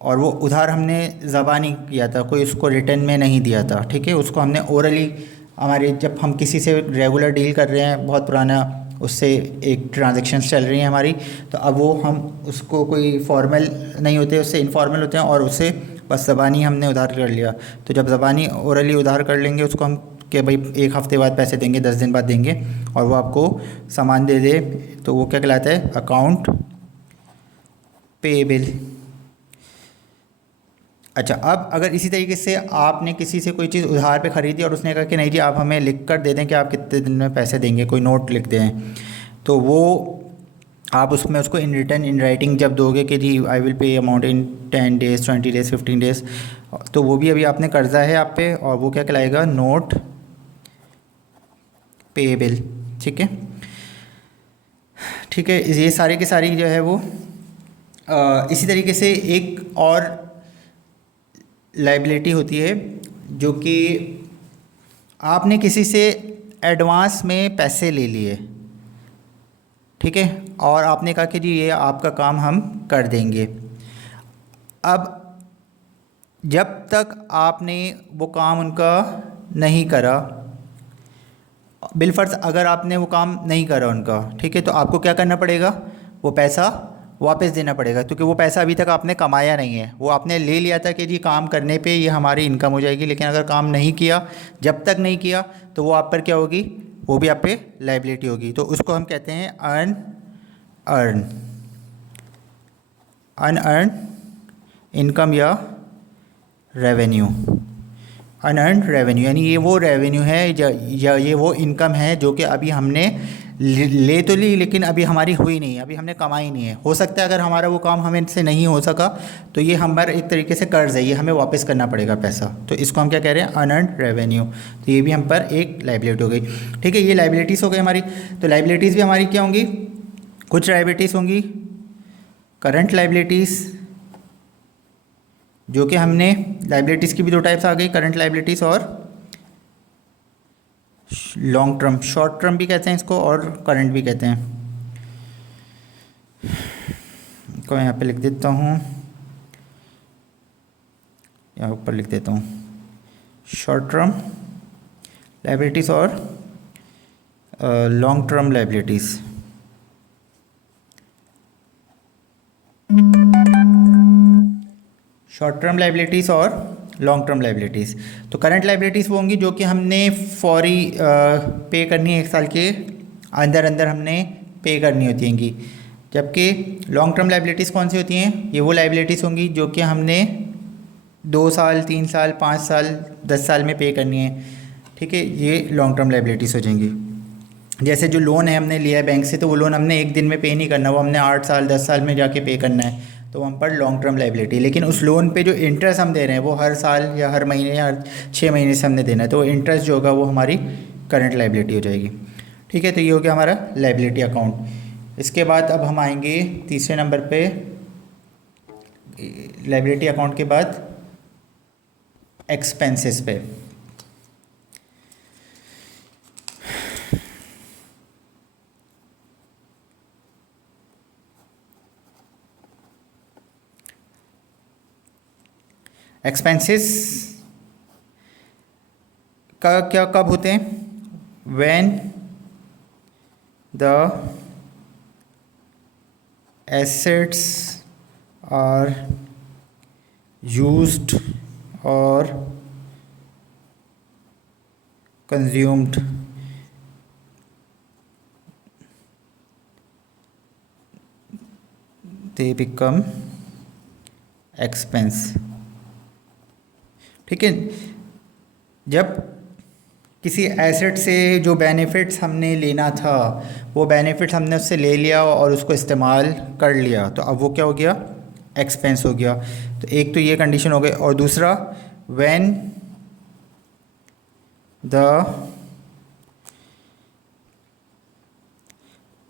और वो उधार हमने ज़बानी किया था, कोई उसको रिटर्न में नहीं दिया था, ठीक है, उसको हमने ओरली, हमारे जब हम किसी से रेगुलर डील कर रहे हैं, बहुत पुराना उससे एक ट्रांजैक्शंस चल रही हैं हमारी, तो अब वो हम उसको कोई फॉर्मल नहीं होते, उससे इनफॉर्मल होते हैं और उससे बस ज़बानी हमने उधार कर लिया। तो जब ज़बानी ओरली उधार कर लेंगे उसको हम कि भाई 1 हफ़्ते बाद पैसे देंगे, 10 दिन बाद देंगे, और वो आपको सामान दे दे, तो वो क्या कहलाता है? Account payable. अच्छा, अब अगर इसी तरीके से आपने किसी से कोई चीज़ उधार पे ख़रीदी और उसने कहा कि नहीं जी आप हमें लिख कर दे दें कि आप कितने दिन में पैसे देंगे, कोई नोट लिख दें, तो वो आप उसमें उसको इन रिटर्न इन राइटिंग जब दोगे कि जी I will pay amount in 10 days 20 days 15 days, तो वो भी अभी आपने कर्जा है आप पे, और वो क्या कहलाएगा? Note payable. ठीक है, ठीक है, ये सारी की सारी जो है वो इसी तरीके से एक और लाइबिलिटी होती है जो कि आपने किसी से एडवांस में पैसे ले लिए, ठीक है, और आपने कहा कि जी ये आपका काम हम कर देंगे। अब जब तक आपने वो काम उनका नहीं करा, बिलफर्ज अगर आपने वो काम नहीं करा उनका, ठीक है, तो आपको क्या करना पड़ेगा? वो पैसा वापस देना पड़ेगा, क्योंकि वो पैसा अभी तक आपने कमाया नहीं है। वो आपने ले लिया था कि जी काम करने पे ये हमारी इनकम हो जाएगी, लेकिन अगर काम नहीं किया, जब तक नहीं किया, तो वो आप पर क्या होगी? वो भी आप पे लाइबिलिटी होगी। तो उसको हम कहते हैं अनअर्न इनकम या रेवेन्यू। अनअर्न्ड रेवेन्यू यानी ये वो रेवेन्यू है या ये वो इनकम है जो कि अभी हमने ले तो ली, लेकिन अभी हमारी हुई नहीं, अभी हमने कमाई नहीं है। हो सकता है अगर हमारा वो काम हमें से नहीं हो सका तो ये हमारा एक तरीके से कर्ज है, ये हमें वापस करना पड़ेगा पैसा, तो इसको हम क्या कह रहे हैं? Unearned revenue. तो ये भी हम पर एक लाइबिलिटी हो गई। ठीक है, ये लाइबिलिटीज़ हो गई हमारी। तो लाइबिलिटीज़ भी हमारी क्या होंगी? कुछ लाइबिलिटीज़ होंगी करंट लाइबिलिटीज़, जो कि हमने लाइबिलिटीज़ की भी 2 टाइप्स आ गई, करंट लाइबिलिटीज़ और लॉन्ग टर्म। शॉर्ट टर्म भी कहते हैं इसको और करंट भी कहते हैं। को यहाँ पे लिख देता हूँ, यहाँ ऊपर लिख देता हूँ शॉर्ट टर्म लाइबिलिटीज़ और long term liabilities. Short term liabilities और लॉन्ग टर्म लाइबिलिटीज़। तो करंट लाइबिलिटीज़ वो होंगी जो कि हमने फौरी पे करनी है, 1 साल के अंदर अंदर हमने पे करनी होती हैंगी। जबकि लॉन्ग टर्म लाइबिलिटीज़ कौन सी होती हैं? ये वो लाइबिलिटीज़ होंगी जो कि हमने 2 साल 3 साल 5 साल 10 साल में पे करनी है। ठीक है, ये लॉन्ग टर्म लाइबिलिटीज़ हो जाएंगी। जैसे जो लोन है हमने लिया है बैंक से, तो वो लोन हमने 1 दिन में पे नहीं करना, वो हमने 8 साल 10 साल में जाके पे करना है, तो हम पर लॉन्ग टर्म लाइबिलिटी। लेकिन उस लोन पे जो इंटरेस्ट हम दे रहे हैं वो हर साल या हर महीने या हर 6 महीने से हमने देना है, तो वो इंटरेस्ट जो होगा वो हमारी करंट लाइबिलिटी हो जाएगी। ठीक है, तो ये हो गया हमारा लाइबिलिटी अकाउंट। इसके बाद अब हम आएंगे तीसरे नंबर पे, लाइबिलिटी अकाउंट के बाद एक्सपेंसेस पे। एक्सपेंसेस का क्या कब होते हैं? When the assets are used और कंज्यूम्ड दे बिकम एक्सपेंस। ठीक है, जब किसी एसेट से जो बेनिफिट्स हमने लेना था वो बेनिफिट्स हमने उससे ले लिया और उसको इस्तेमाल कर लिया, तो अब वो क्या हो गया? एक्सपेंस हो गया। तो एक तो ये कंडीशन हो गई, और दूसरा when the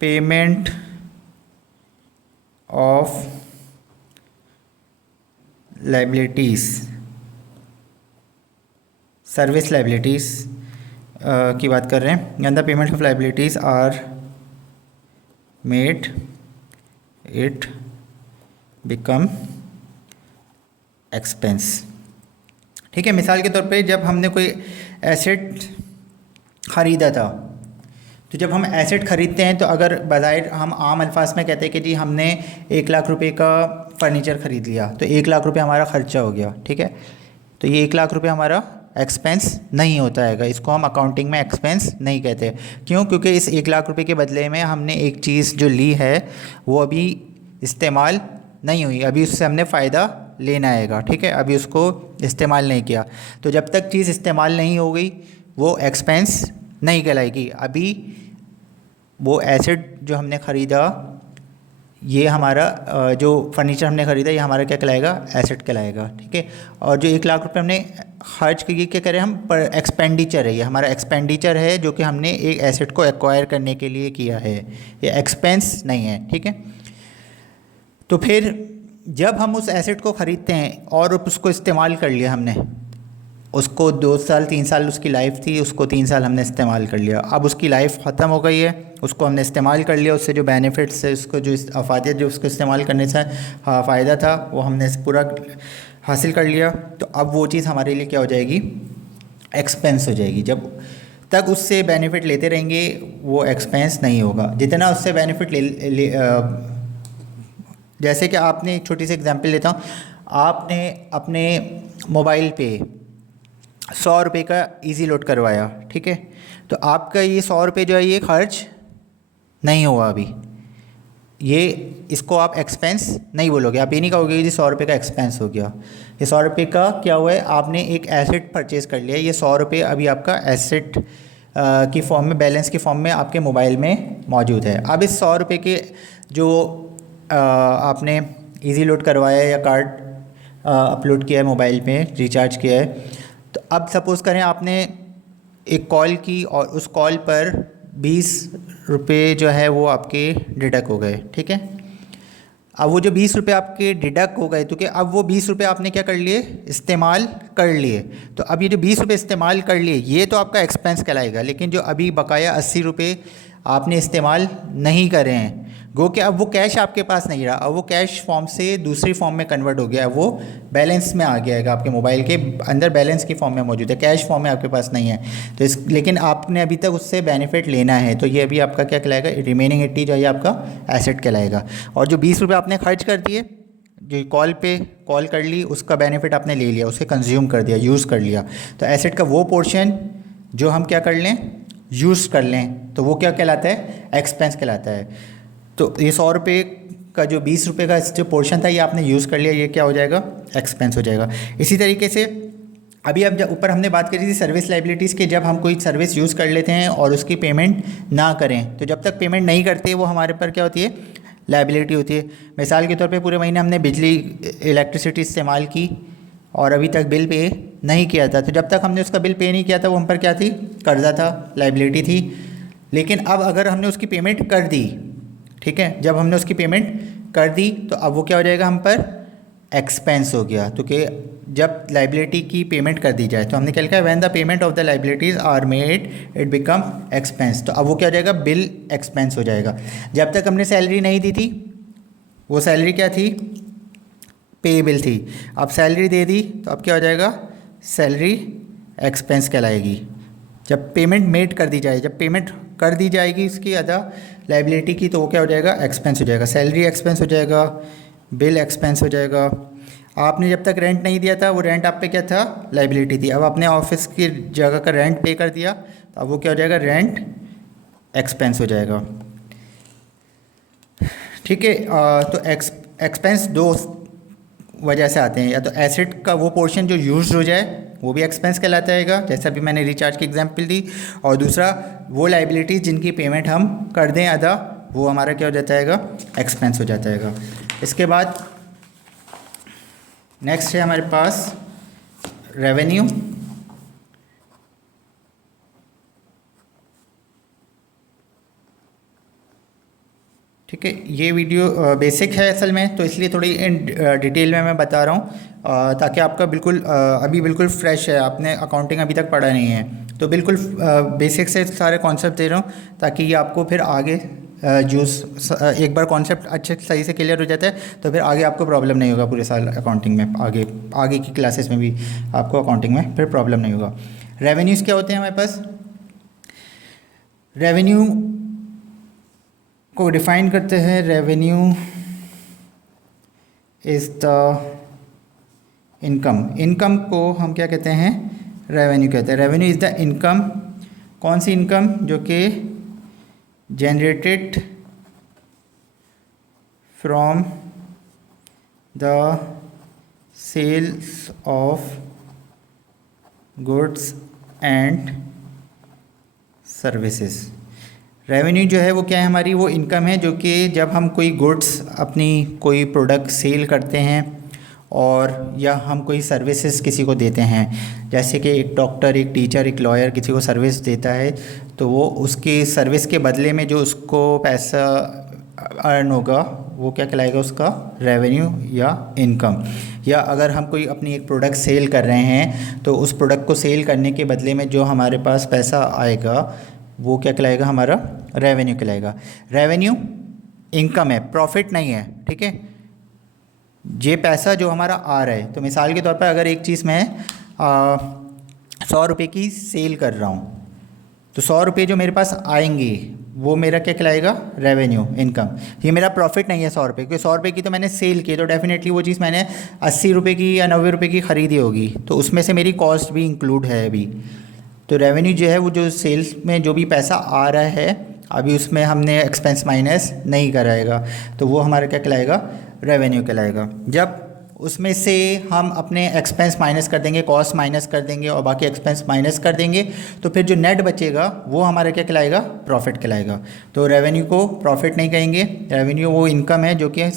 payment of liabilities, service liabilities की बात कर रहे हैं, या the payment of liabilities are made it become expense. ठीक है, मिसाल के तौर पे जब हमने कोई एसेट ख़रीदा था, तो जब हम एसेट ख़रीदते हैं तो अगर बज़ाहिर हम आम अल्फाज में कहते हैं कि जी हमने 1 लाख रुपए का फ़र्नीचर ख़रीद लिया, तो 1 लाख रुपए हमारा ख़र्चा हो गया, ठीक है। तो ये 1 लाख रुपए हमारा एक्सपेंस नहीं होता है, इसको हम अकाउंटिंग में एक्सपेंस नहीं कहते। क्यों? क्योंकि इस 1 लाख रुपए के बदले में हमने एक चीज़ जो ली है वो अभी इस्तेमाल नहीं हुई, अभी उससे हमने फ़ायदा लेना आएगा, ठीक है, अभी उसको इस्तेमाल नहीं किया। तो जब तक चीज़ इस्तेमाल नहीं हो गई वो एक्सपेंस नहीं कहलाएगी। अभी वो एसेट जो हमने ख़रीदा, ये हमारा जो फर्नीचर हमने ख़रीदा ये हमारा क्या कहलाएगा? एसेट कहलाएगा, ठीक है। और जो 1 लाख रुपए हमने खर्च किए, क्या करें हम, पर एक्सपेंडिचर है, ये हमारा एक्सपेंडिचर है जो कि हमने एक एसेट को एक्वायर करने के लिए किया है, ये एक्सपेंस नहीं है, ठीक है। तो फिर जब हम उस एसेट को ख़रीदते हैं और उसको इस्तेमाल कर लिया हमने, उसको 2 साल 3 साल उसकी लाइफ थी, उसको 3 साल हमने इस्तेमाल कर लिया, अब उसकी लाइफ ख़त्म हो गई है, उसको हमने इस्तेमाल कर लिया, उससे जो बेनिफिट्स है, उसको जो अफादियत जो उसको इस्तेमाल करने से फ़ायदा था वो हमने पूरा हासिल कर लिया। तो अब वो चीज़ हमारे लिए क्या हो जाएगी? एक्सपेंस हो जाएगी। जब तक उससे बेनिफिट लेते रहेंगे वो एक्सपेंस नहीं होगा। जितना उससे बेनिफिट जैसे कि आपने एक छोटी सी एग्जांपल लेता हूँ, आपने अपने मोबाइल पे 100 रुपये का इजी लोड करवाया, ठीक है, तो आपका ये 100 रुपये जो है ये खर्च नहीं हुआ अभी, ये इसको आप एक्सपेंस नहीं बोलोगे, आप ये नहीं कहोगे कि 100 रुपये का एक्सपेंस हो गया। ये 100 रुपये का क्या हुआ है? आपने एक एसेट परचेज़ कर लिया, ये 100 रुपये अभी आपका एसेट की फॉर्म में, बैलेंस की फॉर्म में आपके मोबाइल में मौजूद है। अब इस 100 रुपये के जो आपने इजी लोड करवाया या कार्ड अपलोड किया है मोबाइल पे, रिचार्ज किया है, तो अब सपोज़ करें आपने एक कॉल की और उस कॉल पर 20 रुपये जो है वो आपके डिडक्ट हो गए, ठीक है। अब वो जो 20 रुपये आपके डिडक्ट हो गए, तो कि अब वो 20 रुपये आपने क्या कर लिए? इस्तेमाल कर लिए। तो अब ये जो 20 रुपये इस्तेमाल कर लिए ये तो आपका एक्सपेंस कहलाएगा, लेकिन जो अभी बकाया 80 रुपये आपने इस्तेमाल नहीं करे हैं, गो कि अब वो कैश आपके पास नहीं रहा, अब वो कैश फॉर्म से दूसरी फॉर्म में कन्वर्ट हो गया, वो बैलेंस में आ गया है, आपके मोबाइल के अंदर बैलेंस की फॉर्म में मौजूद है, कैश फॉर्म में आपके पास नहीं है। तो लेकिन आपने अभी तक उससे बेनिफिट लेना है, तो ये अभी आपका क्या कहलाएगा? रिमेनिंग 80 जो है आपका एसेट कहलाएगा। और जो 20 रुपये आपने खर्च कर दिए, जो कॉल पे कॉल कर ली, उसका बेनिफिट आपने ले लिया, उसे कंज्यूम कर दिया, यूज़ कर लिया, तो एसेट का वो पोर्शन जो हम क्या कर लें? यूज़ कर लें, तो वो क्या कहलाता है? एक्सपेंस कहलाता है। तो ये 100 रुपये का जो 20 रुपये का जो पोर्शन था ये आपने यूज़ कर लिया, ये क्या हो जाएगा? एक्सपेंस हो जाएगा। इसी तरीके से अभी अब जब ऊपर हमने बात करी थी सर्विस लाइबिलिटीज़ के, जब हम कोई सर्विस यूज़ कर लेते हैं और उसकी पेमेंट ना करें, तो जब तक पेमेंट नहीं करते वो हमारे पर क्या होती है? लाइबिलिटी होती है। मिसाल के तौर पे पूरे महीने हमने बिजली इलेक्ट्रिसिटी इस्तेमाल की और अभी तक बिल पे नहीं किया था, तो जब तक हमने उसका बिल पे नहीं किया था वो हम पर क्या थी? कर्जा था, लाइबिलिटी थी। लेकिन अब अगर हमने उसकी पेमेंट कर दी, ठीक है, जब हमने उसकी पेमेंट कर दी तो अब वो क्या हो जाएगा? हम पर एक्सपेंस हो गया। तो कि जब लाइबिलिटी की पेमेंट कर दी जाए, तो हमने क्या लिखा है? When the payment of the liabilities are made it become expense. तो अब वो क्या हो जाएगा? बिल एक्सपेंस हो जाएगा। जब तक हमने सैलरी नहीं दी थी, वो सैलरी क्या थी? पेएबल थी। अब सैलरी दे दी तो अब क्या हो जाएगा? सैलरी एक्सपेंस कहलाएगी। जब पेमेंट मेड कर दी जाए, जब पेमेंट कर दी जाएगी उसकी अदा लाइबिलिटी की, तो वो क्या हो जाएगा? एक्सपेंस हो जाएगा। सैलरी एक्सपेंस हो जाएगा, बिल एक्सपेंस हो जाएगा। आपने जब तक रेंट नहीं दिया था, वो रेंट आप पे क्या था? लाइबिलिटी थी। अब आपने ऑफिस की जगह का रेंट पे कर दिया, तो अब वो क्या हो जाएगा? रेंट एक्सपेंस हो जाएगा, ठीक है। तो एक्सपेंस दो वजह से आते हैं, या तो एसेट का वो पोर्शन जो यूज हो जाए वो भी एक्सपेंस कहलाता है, जैसा भी मैंने रिचार्ज की एग्जांपल दी, और दूसरा वो लाइबिलिटीज़ जिनकी पेमेंट हम कर दें अदा, वो हमारा क्या हो जाता है? एक्सपेंस हो जाता है। इसके बाद नेक्स्ट है हमारे पास रेवेन्यू। ठीक है, ये वीडियो बेसिक है असल में, तो इसलिए थोड़ी इन डिटेल में मैं बता रहा हूँ, ताकि आपका बिल्कुल अभी बिल्कुल फ्रेश है, आपने अकाउंटिंग अभी तक पढ़ा नहीं है, तो बिल्कुल बेसिक से सारे कॉन्सेप्ट दे रहा हूँ ताकि ये आपको फिर आगे एक बार कॉन्सेप्ट अच्छे सही से क्लियर हो जाता है तो फिर आगे आपको प्रॉब्लम नहीं होगा पूरे साल अकाउंटिंग में, आगे की क्लासेस में भी आपको अकाउंटिंग में फिर प्रॉब्लम नहीं होगा। रेवेन्यूज़ क्या होते हैं हमारे पास? रेवेन्यू को डिफाइन करते हैं। Revenue is the income. Income को हम क्या कहते हैं? रेवेन्यू कहते हैं। Revenue is the income. कौन सी इनकम? जो कि generated from the sales of goods and services. Revenue जो है वो क्या है? हमारी वो इनकम है जो कि जब हम कोई गुड्स, अपनी कोई प्रोडक्ट सेल करते हैं और या हम कोई सर्विसेज किसी को देते हैं, जैसे कि एक डॉक्टर, एक टीचर, एक लॉयर किसी को सर्विस देता है, तो वो उसकी सर्विस के बदले में जो उसको पैसा अर्न होगा वो क्या कहलाएगा? उसका रेवेन्यू या इनकम। या अगर हम कोई अपनी एक प्रोडक्ट सेल कर रहे हैं तो उस प्रोडक्ट को सेल करने के बदले में जो हमारे पास पैसा आएगा वो क्या कहलाएगा? हमारा रेवेन्यू कहलाएगा। रेवेन्यू इनकम है, प्रॉफिट नहीं है, ठीक है। ये पैसा जो हमारा आ रहा है, तो मिसाल के तौर पर अगर एक चीज़ मैं 100 रुपये की सेल कर रहा हूँ, तो 100 रुपये जो मेरे पास आएंगे वो मेरा क्या कहलाएगा? Revenue, income. ये मेरा प्रॉफिट नहीं है 100 रुपये, क्योंकि 100 रुपये की तो मैंने सेल की, तो डेफिनेटली वो चीज़ मैंने 80 रुपये की या 90 रुपये की ख़रीदी होगी, तो उसमें से मेरी कॉस्ट भी इंक्लूड है अभी। तो रेवेन्यू जो है वो जो सेल्स में जो भी पैसा आ रहा है अभी उसमें हमने एक्सपेंस माइनस नहीं कराएगा, तो वो हमारा क्या कहलाएगा? रेवेन्यू कहलाएगा। जब उसमें से हम अपने एक्सपेंस माइनस कर देंगे, कॉस्ट माइनस कर देंगे और बाकी एक्सपेंस माइनस कर देंगे, तो फिर जो नेट बचेगा वो हमारा क्या कहलाएगा? प्रॉफिट कहलाएगा। तो रेवेन्यू को प्रॉफिट नहीं कहेंगे। रेवेन्यू वो इनकम है जो कि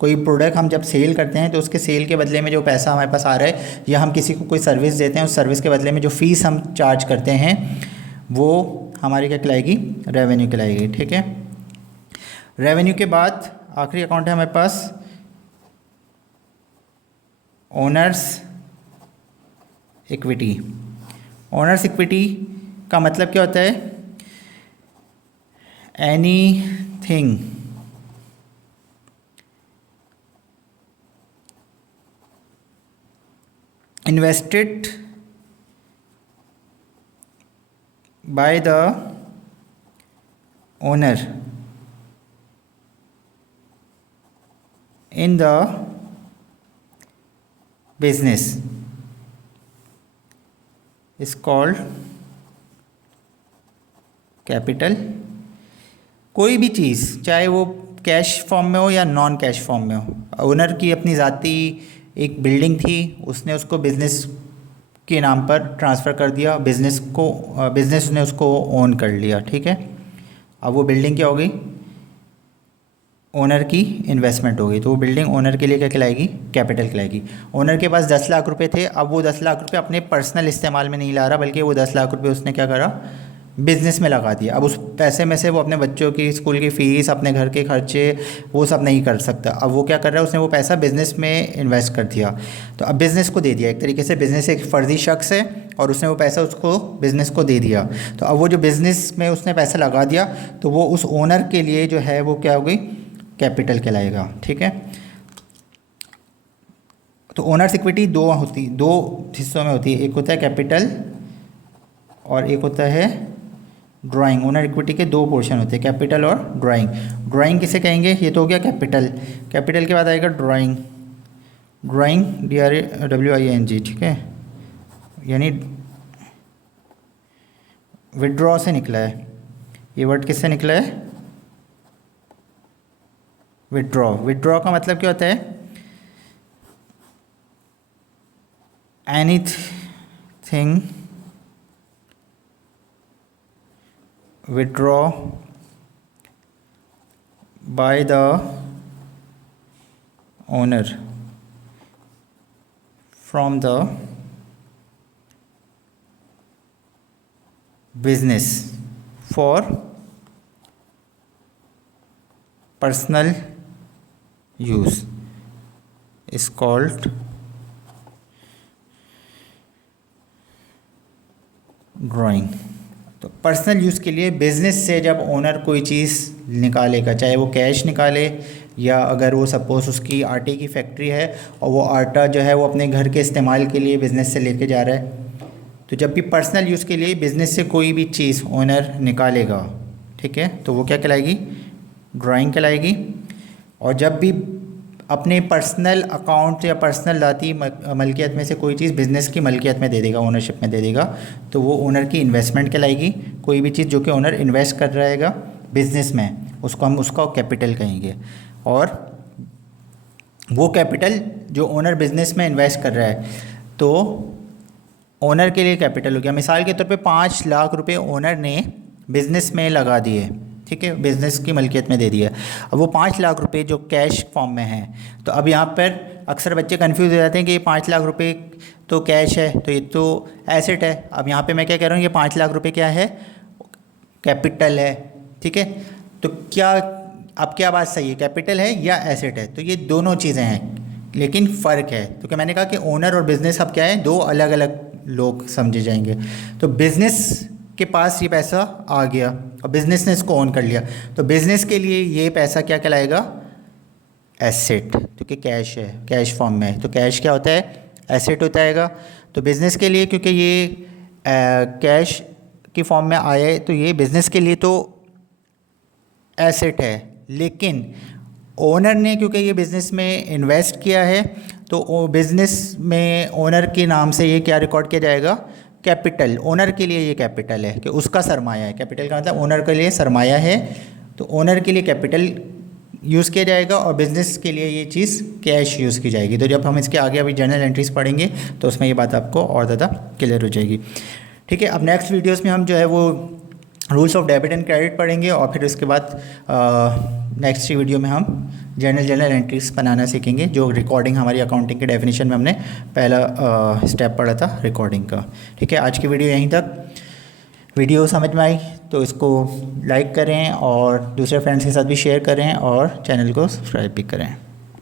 कोई प्रोडक्ट हम जब सेल करते हैं तो उसके सेल के बदले में जो पैसा हमारे पास आ रहा है, या हम किसी को कोई सर्विस देते हैं, उस सर्विस के बदले में जो फ़ीस हम चार्ज करते हैं वो हमारी क्या कहलाएगी? रेवेन्यू कहलाएगी, ठीक है। रेवेन्यू के बाद आखिरी अकाउंट है हमारे पास ओनर्स इक्विटी। ओनर्स इक्विटी का मतलब क्या होता है? Anything invested by the owner in the business is called capital. कोई भी चीज़ चाहे वो कैश फॉर्म में हो या नॉन कैश फॉर्म में हो, ओनर की अपनी ज़ाती एक बिल्डिंग थी, उसने उसको बिज़नेस के नाम पर ट्रांसफ़र कर दिया, बिज़नेस ने उसको ओन कर लिया, ठीक है। अब वो बिल्डिंग क्या हो गई? ओनर की इन्वेस्टमेंट हो गई, तो वो बिल्डिंग ओनर के लिए क्या कहलाएगी? कैपिटल कहलाएगी। ओनर के पास 10 लाख रुपए थे, अब वो 10 लाख रुपए अपने पर्सनल इस्तेमाल में नहीं ला रहा, बल्कि वो 10 लाख रुपए उसने क्या करा? बिज़नेस में लगा दिया। अब उस पैसे में से वो अपने बच्चों की स्कूल की फ़ीस, अपने घर के खर्चे, वो सब नहीं कर सकता। अब वो क्या कर रहा है? उसने वो पैसा बिज़नेस में इन्वेस्ट कर दिया, तो अब बिज़नेस को दे दिया। एक तरीके से बिज़नेस एक फ़र्जी शख्स है और उसने वो पैसा उसको बिज़नेस को दे दिया, तो अब वो जो बिज़नेस में उसने पैसा लगा दिया, तो वो उस ओनर के लिए जो है वो क्या हो गई? कैपिटल कहलाएगा, ठीक है। तो ओनर्स इक्विटी दो हिस्सों में होती है, एक होता है कैपिटल और एक होता है ड्राइंग। ओनर इक्विटी के दो पोर्शन होते हैं, कैपिटल और ड्राइंग। ड्राइंग किसे कहेंगे? ये तो हो गया कैपिटल। कैपिटल के बाद आएगा ड्राइंग। ड्राइंग DRAWING, ठीक है, यानी विड्रॉ से निकला है। ये वर्ड किससे निकला है? विड्रॉ। विड्रॉ का मतलब क्या होता है? Anything withdraw by the owner from the business for personal use is called drawing. तो पर्सनल यूज़ के लिए बिज़नेस से जब ओनर कोई चीज़ निकालेगा, चाहे वो कैश निकाले या अगर वो सपोज़ उसकी आटे की फैक्ट्री है और वो आटा जो है वो अपने घर के इस्तेमाल के लिए बिज़नेस से लेके जा रहा है, तो जब भी पर्सनल यूज़ के लिए बिज़नेस से कोई भी चीज़ ओनर निकालेगा, ठीक है, तो वो क्या कहलाएगी, ड्राइंग कहलाएगी। और जब भी अपने पर्सनल अकाउंट या पर्सनल ज़ाती मलकियत में से कोई चीज़ बिज़नेस की मलकियत में दे देगा, ओनरशिप में दे देगा, तो वो ओनर की इन्वेस्टमेंट कहलाएगी। कोई भी चीज़ जो कि ओनर इन्वेस्ट कर रहेगा बिज़नेस में, उसको हम उसका कैपिटल कहेंगे। और वो कैपिटल जो ओनर बिज़नेस में इन्वेस्ट कर रहा है, तो ओनर के लिए कैपिटल हो गया। मिसाल के तौर पे 5 लाख रुपए ओनर ने बिज़नेस में लगा दिए, ठीक है, बिज़नेस की मलकियत में दे दिया। अब वो 5 लाख रुपए जो कैश फॉर्म में है, तो अब यहाँ पर अक्सर बच्चे कंफ्यूज हो जाते हैं कि ये 5 लाख रुपए तो कैश है, तो ये तो एसेट है। अब यहाँ पे मैं क्या कह रहा हूँ, ये 5 लाख रुपए क्या है, कैपिटल है, ठीक है। तो अब क्या बात सही है, कैपिटल है या एसेट है? तो ये दोनों चीज़ें हैं, लेकिन फ़र्क है। तो क्या मैंने कहा कि ओनर और बिज़नेस अब क्या है, दो अलग अलग लोग समझे जाएंगे। तो बिज़नेस के पास ये पैसा आ गया और बिज़नेस ने इसको ओन कर लिया, तो बिज़नेस के लिए ये पैसा क्या कहलाएगा, एसेट, क्योंकि कैश है, कैश फॉर्म में है। तो कैश क्या होता है, एसेट होता है। तो बिज़नेस के लिए क्योंकि ये कैश की फॉर्म में आया है, तो ये बिज़नेस के लिए तो एसेट है। लेकिन ओनर ने क्योंकि ये बिज़नेस में इन्वेस्ट किया है, तो बिज़नेस में ओनर के नाम से ये क्या रिकॉर्ड किया जाएगा, कैपिटल। ओनर के लिए ये कैपिटल है कि उसका सरमाया है। कैपिटल का मतलब ओनर के लिए सरमाया है, तो ओनर के लिए कैपिटल यूज़ किया जाएगा और बिज़नेस के लिए ये चीज़ कैश यूज़ की जाएगी। तो जब हम इसके आगे अभी जर्नल एंट्रीज पढ़ेंगे तो उसमें ये बात आपको और ज़्यादा क्लियर हो जाएगी, ठीक है। अब नेक्स्ट वीडियोस में हम जो है वो rules of debit and credit पढ़ेंगे और फिर उसके बाद नेक्स्ट वीडियो में हम जर्नल एंट्रीज बनाना सीखेंगे, जो रिकॉर्डिंग हमारी अकाउंटिंग के डेफिनेशन में हमने पहला स्टेप पढ़ा था रिकॉर्डिंग का, ठीक है। आज की वीडियो यहीं तक। वीडियो समझ में आई तो इसको लाइक करें और दूसरे फ्रेंड्स के साथ भी शेयर करें और चैनल को सब्सक्राइब भी करें।